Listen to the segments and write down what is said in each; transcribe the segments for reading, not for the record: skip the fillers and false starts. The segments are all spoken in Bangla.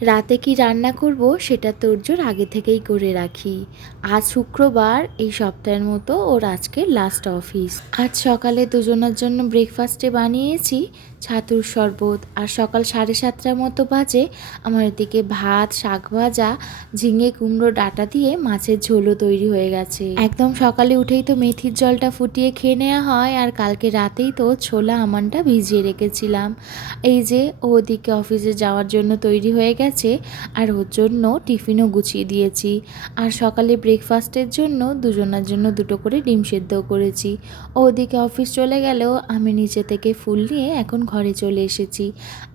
রাতে কি রান্না করব সেটা তোড়জোড় আগে থেকেই করে রাখি। আজ শুক্রবার, এই সপ্তাহের মতো ওর আজকে লাস্ট অফিস। আজ সকালে দুজনের জন্য ব্রেকফাস্টে বানিয়েছি ছাতুর শরবত, আর সকাল 7:30টার মতো বাজে আমার এদিকে ভাত, শাক ভাজা, ঝিঙে কুমড়ো ডাঁটা দিয়ে মাছের ঝোলও তৈরি হয়ে গেছে। একদম সকালে উঠেই তো মেথির জলটা ফুটিয়ে খেয়ে নেওয়া হয়, আর কালকে রাতেই তো ছোলা আমানটা ভিজিয়ে রেখেছিলাম। এই যে ও ওদিকে অফিসে যাওয়ার জন্য তৈরি হয়ে গেছে, আর ওর জন্য টিফিনও গুছিয়ে দিয়েছি। আর সকালে ব্রেকফাস্টের জন্য দুজনের জন্য দুটো করে ডিম সেদ্ধও করেছি। ও ওদিকে অফিস চলে গেলেও আমি নিচে থেকে ফুল নিয়ে এখন ঘরে চলে এসেছি।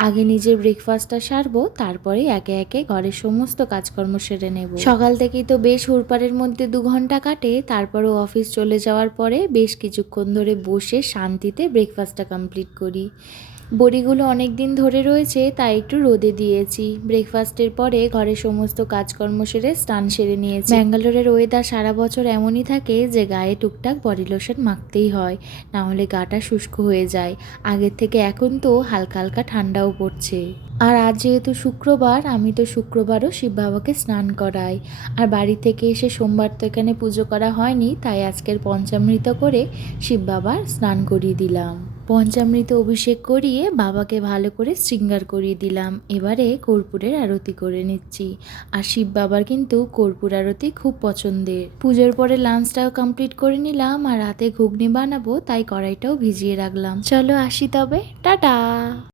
আগে নিজের ব্রেকফাস্টটা সারবো, তারপরে একে একে ঘরের সমস্ত কাজকর্ম সেরে নেব। সকাল থেকেই তো বেশ হুড়পাড়ের মধ্যে 2 ঘন্টা কাটে, তারপরও অফিস চলে যাওয়ার পরে বেশ কিছুক্ষণ ধরে বসে শান্তিতে ব্রেকফাস্টটা কমপ্লিট করি। বড়িগুলো অনেক দিন ধরে রয়েছে, তাই একটু রোদে দিয়েছি। ব্রেকফাস্টের পরে ঘরের সমস্ত কাজকর্ম সেরে স্নান সেরে নিয়েছি। ব্যাঙ্গালোরের ওয়েদার সারা বছর এমনই থাকে যে গায়ে টুকটাক বডি লোশন মাখতেই হয়, না হলে গাটা শুষ্ক হয়ে যায়। আগের থেকে এখন তো হালকা হালকা ঠান্ডাও পড়ছে। আর আজ যেহেতু শুক্রবার, আমি তো শুক্রবারও শিব বাবাকে স্নান করাই। আর বাড়ি থেকে এসে সোমবার তো এখানে পুজো করা হয়নি, তাই আজকের পঞ্চামৃত করে শিব বাবার স্নান করিয়ে দিলাম। পঞ্চামৃত অভিষেক করিয়ে বাবাকে ভালো করে শৃঙ্গার করিয়ে দিলাম। এবারে কর্পূরের আরতি করে নিচ্ছি। আর শিব বাবার কিন্তু কর্পূর আরতি খুব পছন্দের। পুজোর পরে লাঞ্চটাও কমপ্লিট করে নিলাম, আর রাতে ঘুগনি বানাবো, তাই কড়াইটাও ভিজিয়ে রাখলাম। চলো আসি তবে, টাটা।